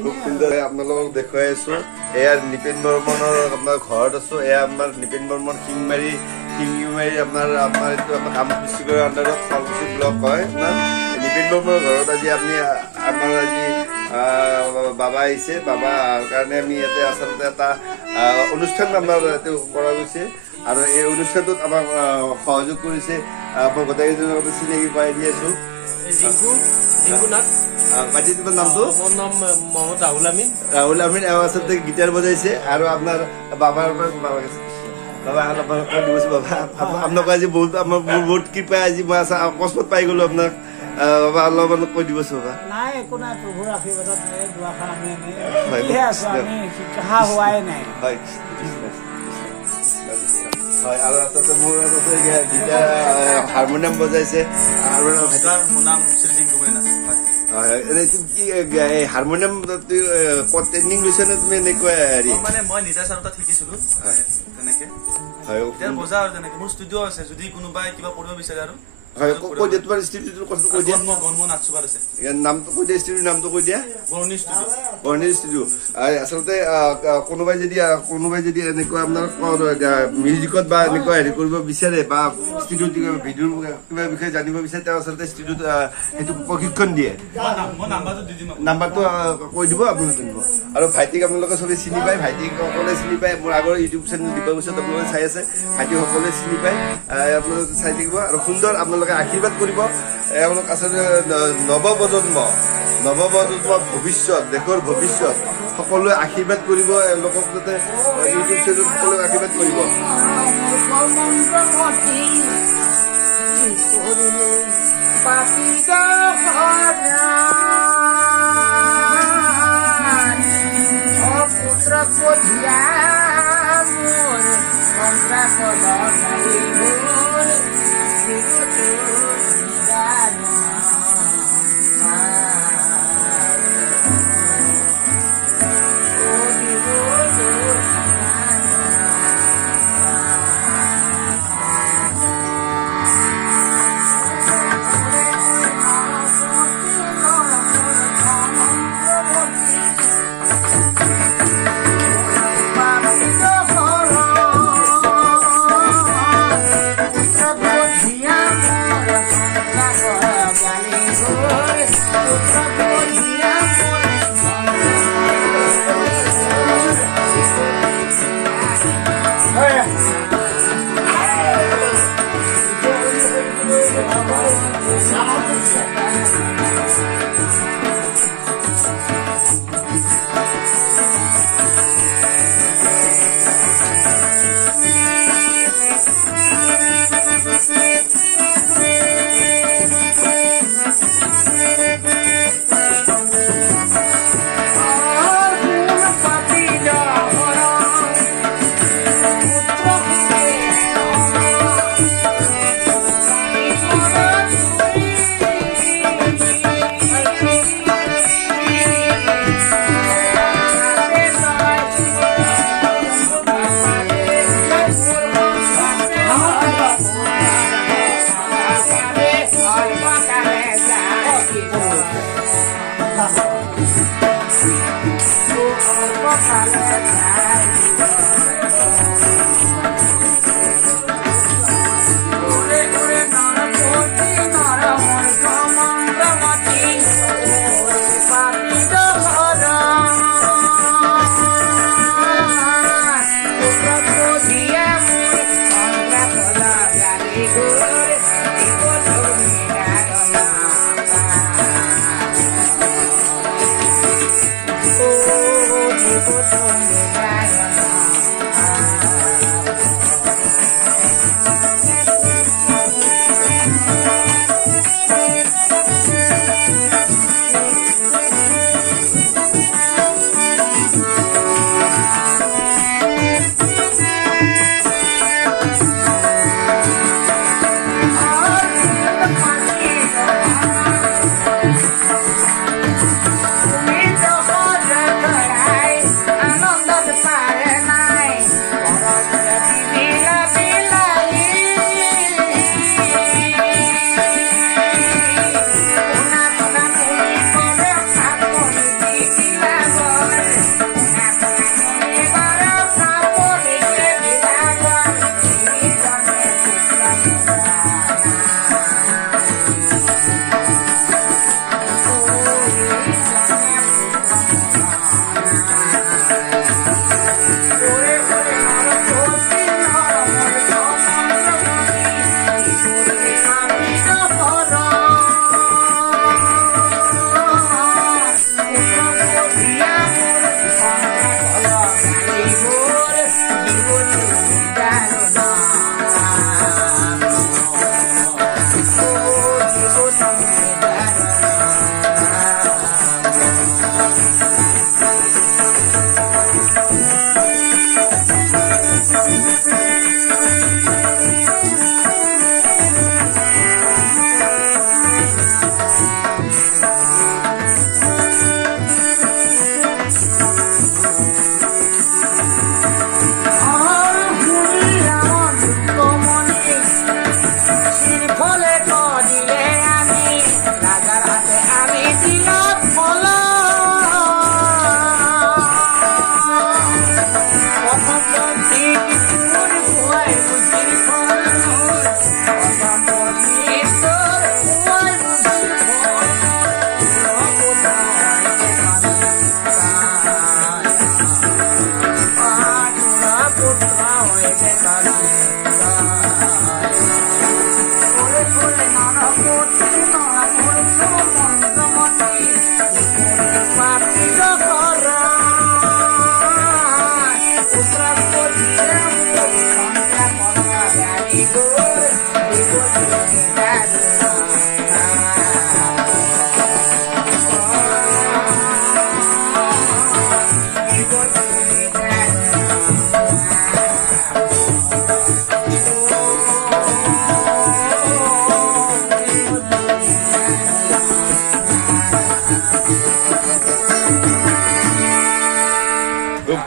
খুব সুন্দৰ আপোনালোকক দেখুৱাই আছো এয়া নিপেন বৰ্মনৰ আপোনাৰ ঘৰত আছো এয়া আমাৰ নিপেন বৰ্মন শিংমাৰী আপোনাৰ এইটো আমাৰ কামপুষ্টিকৰ আণ্ডাৰত শুৱালকুছি ব্লক হয় আপোনাৰ নিপেন বৰ্মনৰ ঘৰত আজি আপুনি আমাৰ আজি বাবা আহিছে বাবা কাৰণে আমি ইয়াতে আচলতে এটা অনুষ্ঠান আমাৰ ইয়াতে কৰা গৈছে আৰু এই অনুষ্ঠানটোত আমাক সহযোগ কৰিছে মই গোটেইকেইজনৰ কথা চিনাকি পাই দি আছো নামটো মোৰ নাম মহম্মদ ৰাহুল আমিন আচলতে গিটাৰ বজাইছে আৰু আপোনাৰ বাবাৰ বাবা আপোনাক আজি বহুত আমাৰ বহুত কৃপা আজি মই অকস্মাত পাই গলো আপোনাক বাবা অলপমান কৈ দিবচোন বাবা নাই একো নাই প্ৰভুৰ আশীৰ্বাদত হয় আৰু আচলতে মোৰ গিটাৰ হাৰমনিয়াম বজাইছে মোৰ নাম শ্ৰীজিং কুমাৰ নাথ হাৰমনিয়াম ট্ৰেইনিং লৈছে নে তুমি এনেকুৱা হেৰি মানে মই নিজা চাৰ তাত শিকিছিলো তেনেকে বজা আৰু তেনেকে মোৰ ষ্টুডিঅ' আছে যদি কোনোবাই কিবা কৰিব বিচাৰে আৰু আচলতে কোনোবাই যদি এনেকুৱা আপোনাৰ মিউজিকত বা এনেকুৱা হেৰি কৰিব বিচাৰে বা ষ্টুডিঅ'ত ভিডিঅ'ৰ কিবা বিষয়ে জানিব বিচাৰে তেওঁ আচলতে ষ্টুডিঅ'ত সেইটো প্ৰশিক্ষণ দিয়ে নাম্বাৰটো কৈ দিব আপুনি জানিব আৰু ভাইটিক আপোনালোকে চবেই চিনি পায় ভাইটিক সকলোৱে চিনি পায় মোৰ আগৰ ইউটিউব চেনেল দিব গৈছে আপোনালোকে চাই আছে ভাইটি সকলোৱে চিনি পায় আপোনালোকে চাই থাকিব আৰু সুন্দৰ আপোনালোকে আশীৰ্বাদ কৰিব এওঁলোক আচলতে নৱপ্ৰজন্ম ভৱিষ্যত দেশৰ ভৱিষ্যত সকলোৱে আশীৰ্বাদ কৰিব এওঁলোকক যাতে ইউটিউব চেনেল সকলোৱে আশীৰ্বাদ কৰিব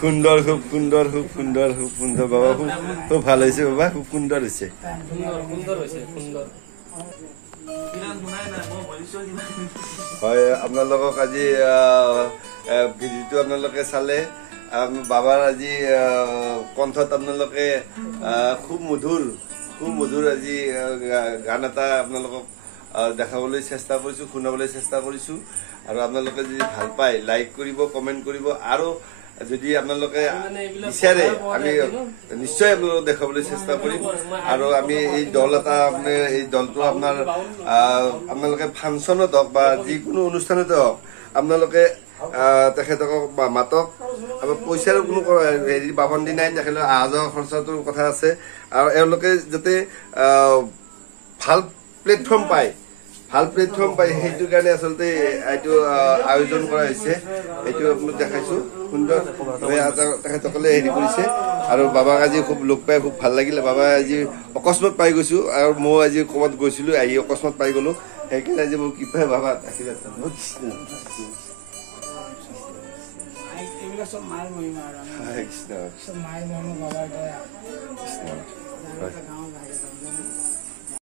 সুন্দর খুব সুন্দর খুব সুন্দর খুব সুন্দর বাবা খুব খুব ভালো হয়েছে বাবা খুব সুন্দর হয়েছে হয় আপোনালোকক আজি ভিডিঅ'টো আপোনালোকে চালে বাবাৰ আজি কণ্ঠত আপোনালোকে খুব মধুৰ আজি গান এটা আপোনালোকক দেখাবলৈ চেষ্টা কৰিছোঁ শুনাবলৈ চেষ্টা কৰিছোঁ আৰু আপোনালোকে যদি ভাল পায় লাইক কৰিব কমেণ্ট কৰিব আৰু যদি আপোনালোকে বিচাৰে আমি নিশ্চয় আপোনালোকক দেখাবলৈ চেষ্টা কৰিম আৰু আমি এই দল এটা এই দলটো আপোনালোকে ফাংচনত হওক বা যিকোনো অনুষ্ঠানতে হওক আপোনালোকে তেখেতক মাতক আৰু পইচাৰ কোনো হেৰি পাবন্দী নাই তেখেতৰ অহা যোৱা খৰচাটোৰ কথা আছে আৰু এওঁলোকে যাতে ভাল প্লেটফৰ্ম পায় সেইটো কাৰণে আচলতে এইটো আয়োজন কৰা হৈছে এইটো আপোনাক দেখাইছো সুন্দৰ তেখেতসকলে হেৰি কৰিছে আৰু বাবাক আজি খুব লগ পাই খুব ভাল লাগিলে বাবা আজি অকস্মাত পাই গৈছো আৰু মই আজি ক'ৰবাত গৈছিলো আহি অকস্মাত পাই গলো সেইকাৰণে আজি মোৰ কি পাই বাবা